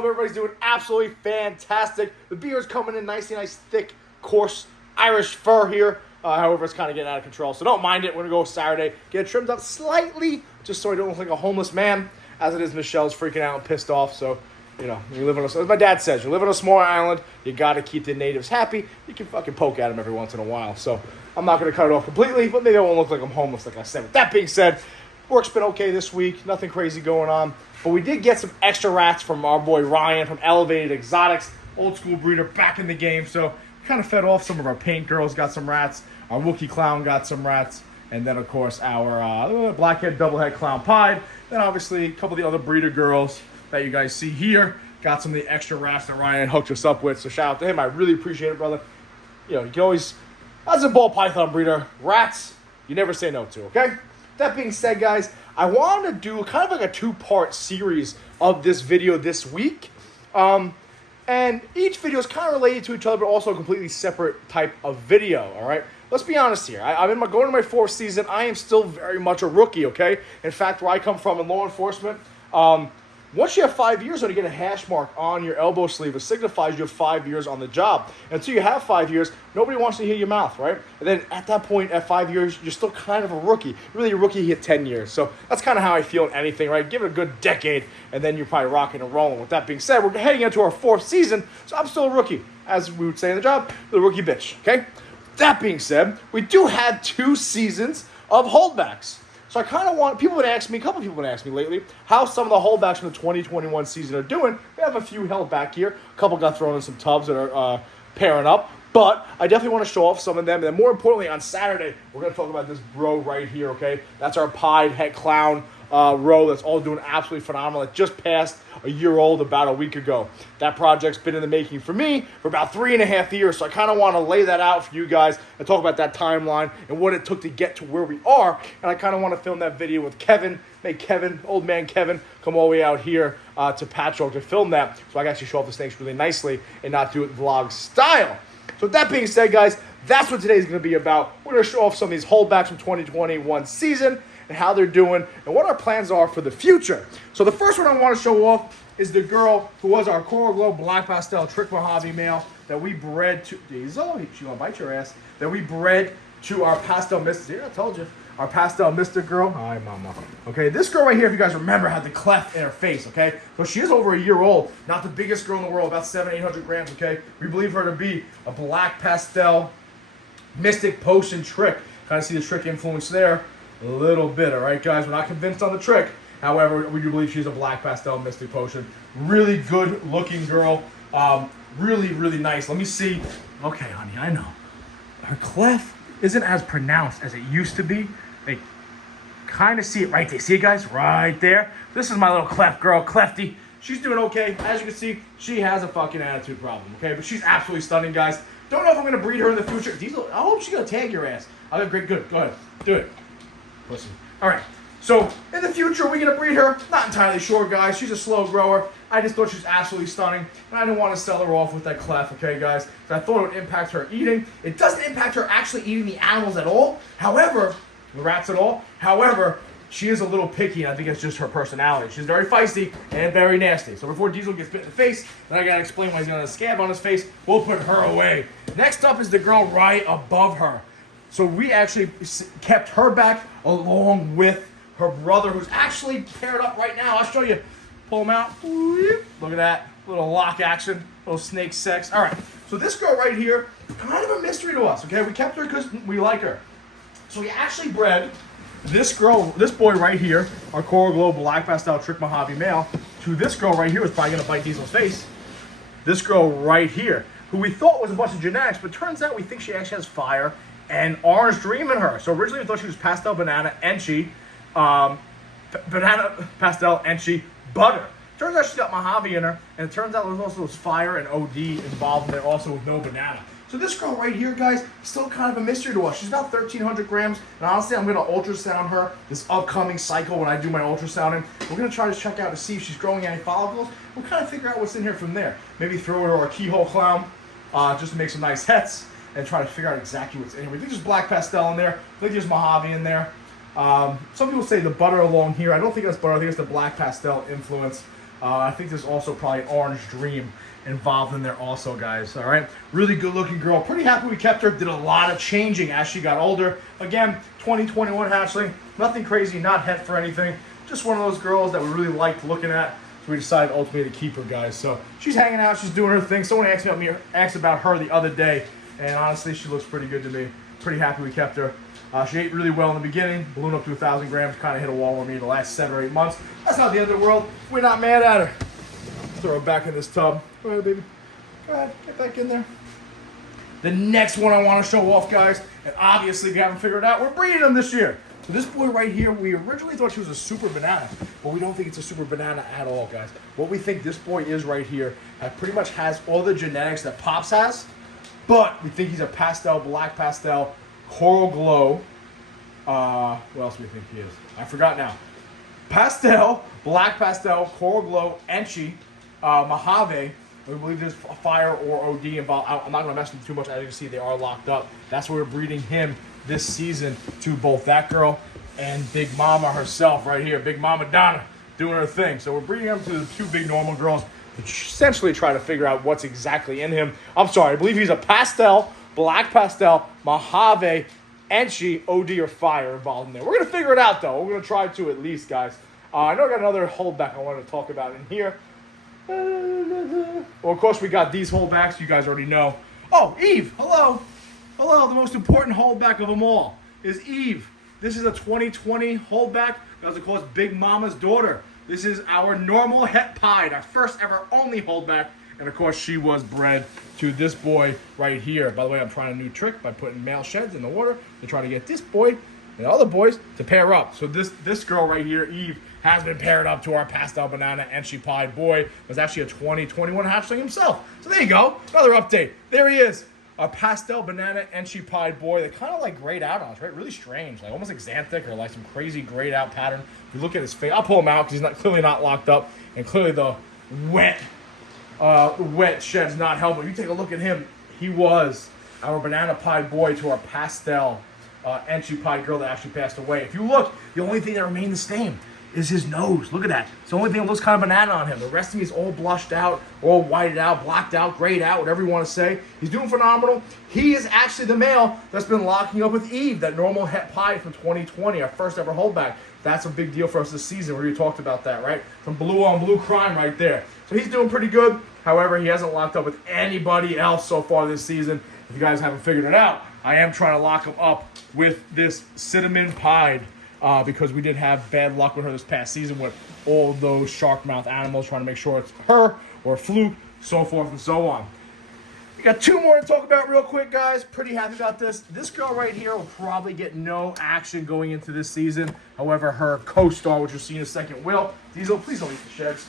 hope everybody's doing absolutely fantastic. The beard's coming in nice, thick, coarse Irish fur here. However, it's kind of getting out of control, so don't mind it. We're going to go Saturday, get it trimmed up slightly, just so I don't look like a homeless man. As it is, Michelle's freaking out and pissed off, so, you know, you live on as my dad says, you live on a small island, you got to keep the natives happy. You can fucking poke at them every once in a while, so I'm not going to cut it off completely, but maybe I won't look like I'm homeless, like I said. With that being said, work's been okay this week, nothing crazy going on, but we did get some extra rats from our boy Ryan from Elevated Exotics, old school breeder, back in the game, so kind of fed off. Some of our paint girls got some rats, our Wookiee clown got some rats, and then of course our blackhead doublehead clown pied. Then obviously a couple of the other breeder girls that you guys see here got some of the extra rats that Ryan hooked us up with, so shout out to him. I really appreciate it, brother. You know, you can always, as a ball python breeder, rats you never say no to, okay? That being said, guys, I wanted to do kind of like a two-part series of this video this week. And each video is kind of related to each other, but also a completely separate type of video, all right? Let's be honest here. I'm going to my fourth season. I am still very much a rookie, okay? In fact, where I come from in law enforcement, once you have 5 years, when you get a hash mark on your elbow sleeve, it signifies you have 5 years on the job. And until you have 5 years, nobody wants to hear your mouth, right? And then at that point, at 5 years, you're still kind of a rookie. Really, a rookie, you hit 10 years. So that's kind of how I feel in anything, right? Give it a good decade, and then you're probably rocking and rolling. With that being said, we're heading into our fourth season, so I'm still a rookie. As we would say in the job, the rookie bitch, okay? That being said, we do have 2 seasons of holdbacks. So I kind of want, a couple people have been asking me lately, how some of the holdbacks from the 2021 season are doing. We have a few held back here. A couple got thrown in some tubs that are pairing up. But I definitely want to show off some of them. And then more importantly, on Saturday, we're going to talk about this row right here, okay? That's our pied head clown row that's all doing absolutely phenomenal. It just passed a year old about a week ago. That project's been in the making for me for about 3.5 years. So I kind of want to lay that out for you guys and talk about that timeline and what it took to get to where we are. And I kind of want to film that video with Kevin. Make Kevin, old man Kevin, come all the way out here to Patchogue to film that. So I can actually show off the snakes really nicely and not do it vlog style. So with that being said, guys, that's what today's going to be about. We're going to show off some of these holdbacks from 2021 season and how they're doing and what our plans are for the future. So the first one I want to show off is the girl who was our Coral Glow Black Pastel Trick Mojave male that we bred to Diesel. She gonna bite your ass. That we bred to our Pastel Mystic. Here, I told you. Our Pastel Mystic girl. Hi, mama. Okay, this girl right here, if you guys remember, had the cleft in her face, okay? So she is over a year old. Not the biggest girl in the world, about 700-800 grams, okay? We believe her to be a Black Pastel Mystic Potion Trick. Kind of see the trick influence there. A little bit, all right, guys? We're not convinced on the trick. However, we do believe she's a Black Pastel Mystic Potion. Really good-looking girl. Really nice. Let me see. Okay, honey, I know. Her cleft isn't as pronounced as it used to be. Like, kind of see it right there. See it, guys? Right there. This is my little cleft girl, Clefty. She's doing okay. As you can see, she has a fucking attitude problem, okay? But she's absolutely stunning, guys. Don't know if I'm going to breed her in the future. Diesel, I hope she's going to tag your ass. Okay, great, good. Go ahead. Do it. Listen. All right. So, in the future, are we going to breed her? Not entirely sure, guys. She's a slow grower. I just thought she was absolutely stunning, and I didn't want to sell her off with that cleft, okay, guys? So I thought it would impact her eating. It doesn't impact her actually eating the animals at all. However, the rats at all. However, she is a little picky, and I think it's just her personality. She's very feisty and very nasty. So before Diesel gets bit in the face, then I got to explain why he's got a scab on his face. We'll put her away. Next up is the girl right above her. So we actually kept her back along with her brother, who's actually paired up right now. I'll show you. Pull him out. Look at that. Little lock action. Little snake sex. All right. So this girl right here, kind of a mystery to us, okay? We kept her because we like her. So we actually bred this girl, this boy right here, our Coral Glow Black Pastel Trick Mojave male, to this girl right here, who's probably going to bite Diesel's face. This girl right here, who we thought was a bunch of genetics, but turns out we think she actually has fire and Orange Dream in her. So originally we thought she was Pastel Banana Enchi, Banana Pastel Enchi Butter. Turns out she's got Mojave in her, and it turns out there's also fire and OD involved in there also with no banana. So this girl right here, guys, still kind of a mystery to us. She's about 1,300 grams, and honestly, I'm going to ultrasound her this upcoming cycle when I do my ultrasounding. We're going to try to check out to see if she's growing any follicles. We'll kind of figure out what's in here from there. Maybe throw her to our keyhole clown just to make some nice hets and try to figure out exactly what's in here. We think there's Black Pastel in there. I think there's Mojave in there. Some people say the butter along here. I don't think that's butter. I think it's the Black Pastel influence. I think there's also probably an Orange Dream involved in there also, guys. All right, really good looking girl. Pretty happy we kept her. Did a lot of changing as she got older. Again, 2021 hatchling, nothing crazy, not het for anything. Just one of those girls that we really liked looking at. So we decided ultimately to keep her, guys. So she's hanging out, she's doing her thing. Someone asked about her the other day, and honestly, she looks pretty good to me. Pretty happy we kept her. She ate really well in the beginning, ballooned up to 1,000 grams, kind of hit a wall with me the last 7 or 8 months. That's not the end of the world. We're not mad at her. Throw her back in this tub. Go ahead, baby. Go ahead, get back in there. The next one I want to show off, guys, and obviously if you haven't figured it out, we're breeding them this year. So this boy right here, we originally thought she was a super banana, but we don't think it's a super banana at all, guys. What we think this boy is right here, pretty much has all the genetics that Pops has, but we think he's a pastel, black pastel, coral glow. What else do we think he is? I forgot now. Pastel, black pastel, coral glow, Enchi, Mojave. We believe there's fire or OD involved. I'm not going to mess with them too much. As you can see, they are locked up. That's why we're breeding him this season to both that girl and Big Mama herself right here. Big Mama Donna doing her thing. So we're breeding him to the 2 big normal girls to essentially try to figure out what's exactly in him. I'm sorry. I believe he's a pastel, black pastel, Mojave, Enchi, OD, or fire involved in there. We're going to figure it out, though. We're going to try to at least, guys. I know I got another holdback I wanted to talk about in here. Well, of course, we got these holdbacks. You guys already know. Oh, Eve. Hello. Hello. The most important holdback of them all is Eve. This is a 2020 holdback. That's, of course, Big Mama's daughter. This is our normal het pied, our first ever only holdback. And, of course, she was bred to this boy right here. By the way, I'm trying a new trick by putting male sheds in the water to try to get this boy and the other boys to pair up. So this girl right here, Eve, has been paired up to our pastel banana Enchi pied boy. Was actually a 2021 hatchling himself. So there you go. Another update. There he is. Our pastel banana Enchi pied boy. They kind of like grayed out on us, right? Really strange. Like almost xanthic or like some crazy grayed out pattern. If you look at his face, I'll pull him out because he's clearly not locked up. And clearly the wet shed's not helping. If you take a look at him, he was our banana pied boy to our pastel Enchi pied girl that actually passed away. If you look, the only thing that remained the same is his nose. Look at that. It's the only thing that looks kind of banana on him. The rest of me is all blushed out, all whited out, blacked out, grayed out, whatever you want to say. He's doing phenomenal. He is actually the male that's been locking up with Eve, that normal het pied from 2020, our first ever holdback. That's a big deal for us this season. We already talked about that, right? Some blue on blue crime right there. So he's doing pretty good. However, he hasn't locked up with anybody else so far this season. If you guys haven't figured it out, I am trying to lock him up with this cinnamon pied. Because we did have bad luck with her this past season with all those shark mouth animals, trying to make sure it's her or fluke, so forth and so on. We got 2 more to talk about real quick, guys. Pretty happy about this. This girl right here will probably get no action going into this season. However, her co-star, which you'll see in a second, will. Diesel, please don't eat the sheds.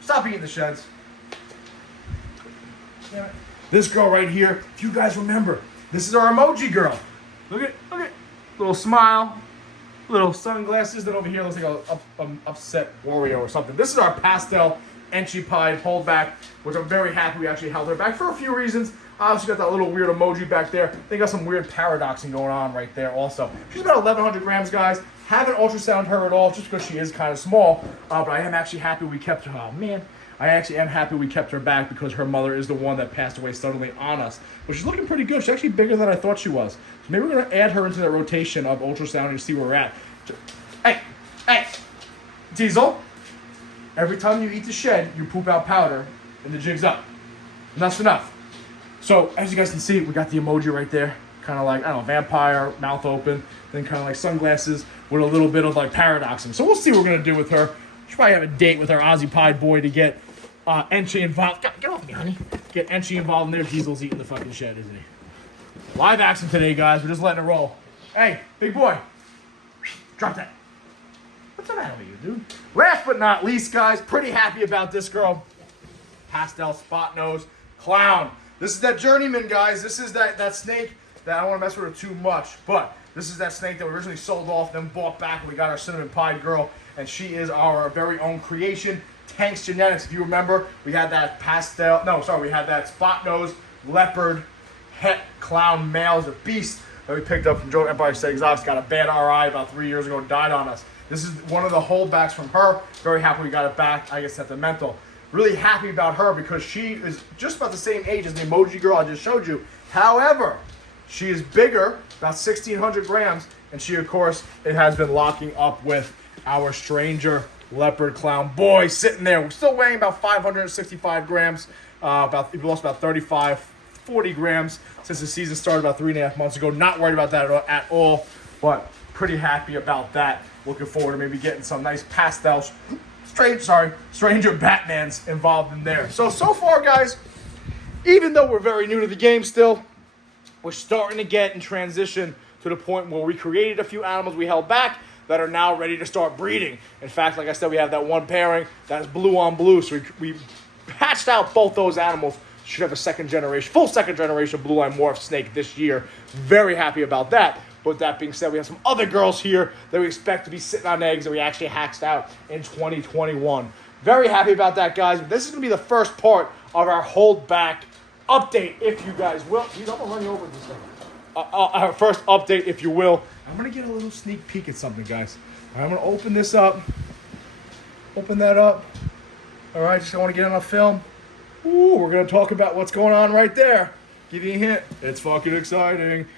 Stop eating the sheds. Damn it. This girl right here, if you guys remember, this is our emoji girl. Look at, little smile. Little sunglasses. Then over here looks like an upset Wario or something. This is our pastel Enchi pied holdback, which I'm very happy we actually held her back for a few reasons. Obviously got that little weird emoji back there. They got some weird paradoxing going on right there also. She's about 1,100 grams, guys. Haven't ultrasounded her at all just because she is kind of small. But I am actually happy we kept her. Oh, man. I actually am happy we kept her back because her mother is the one that passed away suddenly on us. But she's looking pretty good. She's actually bigger than I thought she was. So maybe we're going to add her into that rotation of ultrasound and see where we're at. Hey, Diesel. Every time you eat the shed, you poop out powder and the jig's up. And that's enough. So as you guys can see, we got the emoji right there. Kind of like, I don't know, vampire, mouth open. Then kind of like sunglasses with a little bit of like paradoxing. So we'll see what we're going to do with her. She'll probably have a date with our Aussie pied boy to get Enchi involved. Get off me, honey. Get Enchi involved in there. Diesel's eating the fucking shed, isn't he? Live action today, guys. We're just letting it roll. Hey, big boy. Drop that. What's the matter with you, dude? Last but not least, guys, pretty happy about this girl. Pastel spot nose clown. This is that journeyman, guys. This is that snake that I don't want to mess with her too much. But this is that snake that we originally sold off, then bought back, and we got our cinnamon pied girl. And she is our very own creation. Tanks Genetics. If you remember, we had that we had that spot nose leopard het clown male as a beast that we picked up from Joe Empire State Exotics. Got a bad RI about 3 years ago, died on us. This is one of the holdbacks from her. Very happy we got it back, I guess, sentimental. Really happy about her because she is just about the same age as the emoji girl I just showed you. However, she is bigger, about 1,600 grams, and she, of course, it has been locking up with our stranger leopard clown boy sitting there. We're still weighing about 565 grams. We lost about 35, 40 grams since the season started about 3.5 months ago. Not worried about that at all, but pretty happy about that. Looking forward to maybe getting some nice pastel, stranger Batmans involved in there. So far, guys, even though we're very new to the game still, we're starting to get in transition to the point where we created a few animals we held back that are now ready to start breeding. In fact, like I said, we have that one pairing that is blue on blue. So we hatched out both those animals. Should have a full second generation blue-eye morph snake this year. Very happy about that. But with that being said, we have some other girls here that we expect to be sitting on eggs that we actually hatched out in 2021. Very happy about that, guys. This is going to be the first part of our holdback update, if you guys will. Geez, I'm going to run you over with this thing. Our first update, if you will. I'm going to get a little sneak peek at something, guys. All right, I'm going to open this up. Open that up. All right, just want to get on a film. Ooh, we're going to talk about what's going on right there. Give you a hint. It's fucking exciting.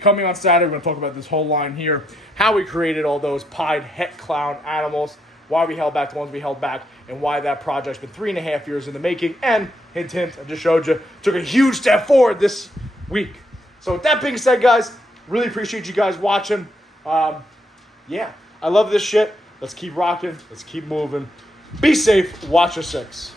Coming on Saturday, we're going to talk about this whole line here. How we created all those pied het clown animals. Why we held back the ones we held back. And why that project's been 3.5 years in the making. And, hint, hint, I just showed you, took a huge step forward this week. So with that being said, guys, really appreciate you guys watching. Yeah, I love this shit. Let's keep rocking. Let's keep moving. Be safe. Watch your six.